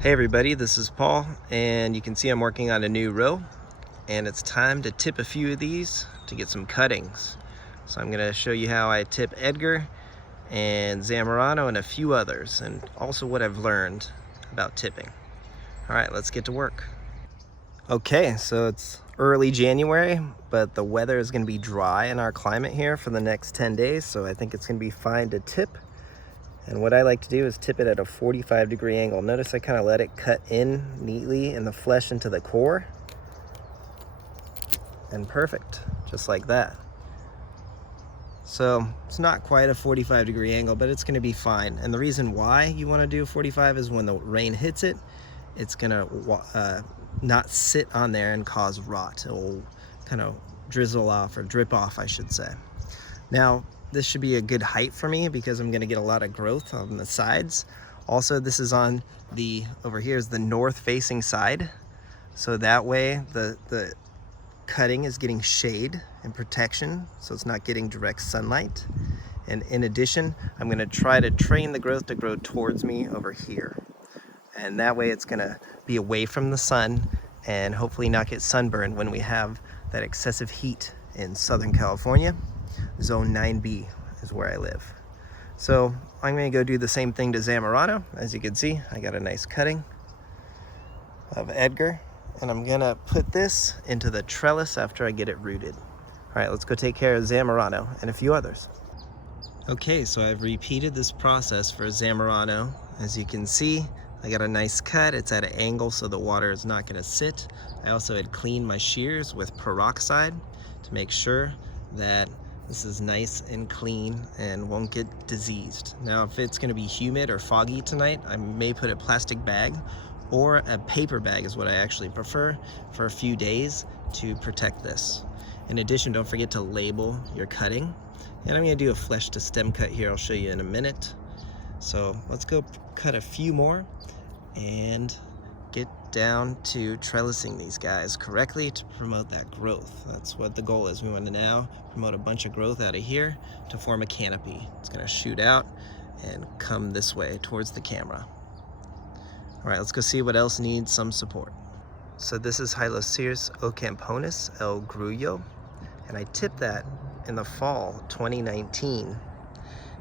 Hey everybody, this is Paul, and you can see I'm working on a new row, and it's time to tip a few of these to get some cuttings. So I'm going to show you how I tip Edgar and Zamorano and a few others, and also what I've learned about tipping. All right, let's get to work. Okay, so it's early January, but the weather is going to be dry in our climate here for the next 10 days, so I think it's going to be fine to tip. And what I like to do is tip it at a 45-degree angle. Notice I kind of let it cut in neatly in the flesh into the core. And perfect, just like that. So it's not quite a 45-degree angle, but it's gonna be fine. And the reason why you wanna do 45 is when the rain hits it, it's gonna not sit on there and cause rot. It will kind of drizzle off, or drip off, I should say. Now, this should be a good height for me because I'm gonna get a lot of growth on the sides. Also, this is on the, over here is the north facing side. So that way the cutting is getting shade and protection, so it's not getting direct sunlight. And in addition, I'm gonna try to train the growth to grow towards me over here. And that way it's gonna be away from the sun and hopefully not get sunburned when we have that excessive heat in Southern California. Zone 9B is where I live. So I'm gonna go do the same thing to Zamorano. As you can see, I got a nice cutting of Edgar, and I'm gonna put this into the trellis after I get it rooted. All right, let's go take care of Zamorano and a few others. Okay, so I've repeated this process for Zamorano. As you can see, I got a nice cut. It's at an angle so the water is not gonna sit. I also had cleaned my shears with peroxide to make sure that this is nice and clean and won't get diseased. Now, if it's gonna be humid or foggy tonight, I may put a plastic bag or a paper bag is what I actually prefer for a few days to protect this. In addition, don't forget to label your cutting. And I'm gonna do a flesh to stem cut here. I'll show you in a minute. So let's go cut a few more and get down to trellising these guys correctly to promote that growth. That's what the goal is. We want to now promote a bunch of growth out of here to form a canopy. It's going to shoot out and come this way towards the camera. All right, let's go see what else needs some support. So this is Hyloceus Ocamponis El Grullo, and I tipped that in the fall 2019.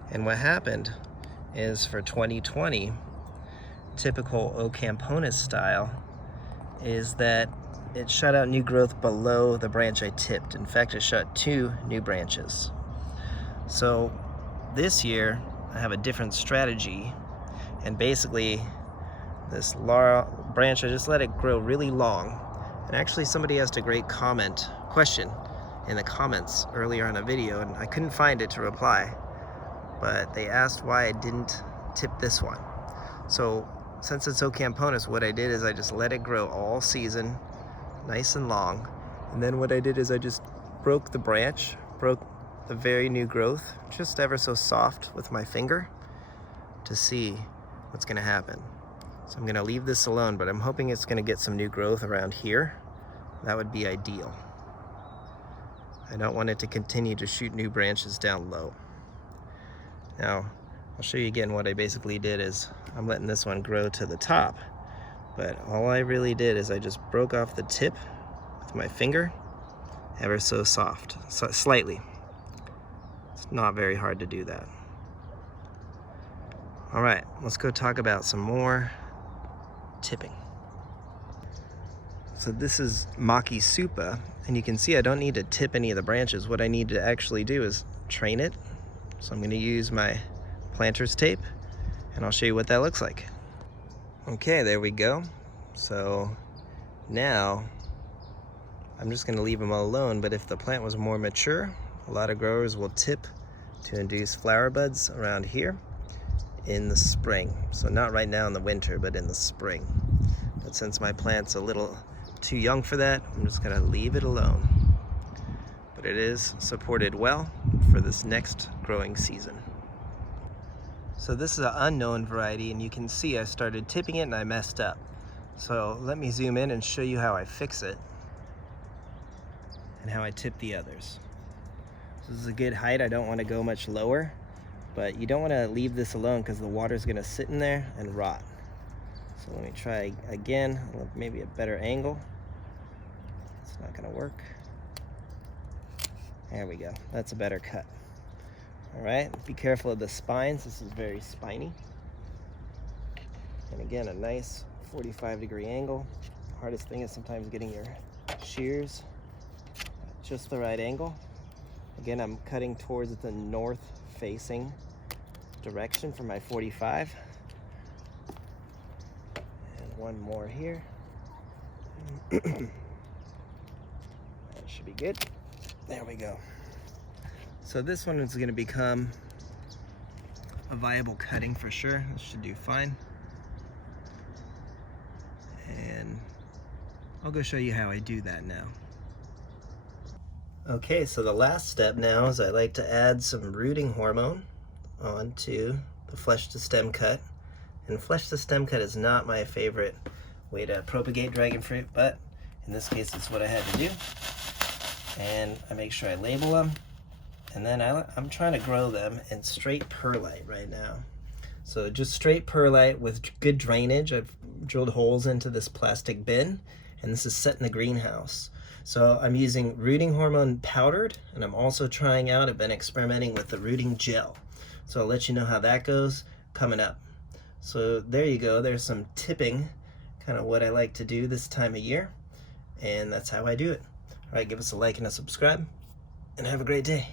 And what happened is for 2020, typical Ocamponis style, is that it shot out new growth below the branch I tipped. In fact, it shot 2 new branches. So this year I have a different strategy, and basically this branch, I just let it grow really long. And actually somebody asked a great question in the comments earlier on a video, and I couldn't find it to reply, but they asked why I didn't tip this one. So since it's Ocamponis, what I did is I just let it grow all season, nice and long. And then what I did is I just broke the branch, broke the very new growth, just ever so soft with my finger to see what's gonna happen. So I'm gonna leave this alone, but I'm hoping it's gonna get some new growth around here. That would be ideal. I don't want it to continue to shoot new branches down low. Now, I'll show you again what I basically did is I'm letting this one grow to the top, but all I really did is I just broke off the tip with my finger, ever so soft, slightly. It's not very hard to do that. All right, let's go talk about some more tipping. So this is Maki Supa, and you can see I don't need to tip any of the branches. What I need to actually do is train it. So I'm gonna use my planter's tape, and I'll show you what that looks like. Okay, there we go. So now I'm just gonna leave them all alone, but if the plant was more mature, a lot of growers will tip to induce flower buds around here in the spring. So not right now in the winter, but in the spring. But since my plant's a little too young for that, I'm just gonna leave it alone. But it is supported well for this next growing season. So this is an unknown variety, and you can see I started tipping it and I messed up. So let me zoom in and show you how I fix it and how I tip the others. So this is a good height. I don't want to go much lower, but you don't want to leave this alone because the water is going to sit in there and rot. So So let me try again, maybe a better angle. It's not gonna work. There we go, that's a better cut. All right, be careful of the spines. This is very spiny. And again, a nice 45-degree angle. Hardest thing is sometimes getting your shears at just the right angle. Again, I'm cutting towards the north-facing direction for my 45. And one more here. That should be good. There we go. So this one is going to become a viable cutting for sure. This should do fine. And I'll go show you how I do that now. Okay, so the last step now is I like to add some rooting hormone onto the flesh to stem cut. And flesh to stem cut is not my favorite way to propagate dragon fruit, but in this case it's what I had to do. And I make sure I label them. And then I'm trying to grow them in straight perlite right now. So just straight perlite with good drainage. I've drilled holes into this plastic bin, and this is set in the greenhouse. So I'm using rooting hormone powdered, and I'm also trying out, I've been experimenting with the rooting gel. So I'll let you know how that goes coming up. So there you go, there's some tipping, kind of what I like to do this time of year, and that's how I do it. All right, give us a like and a subscribe, and have a great day.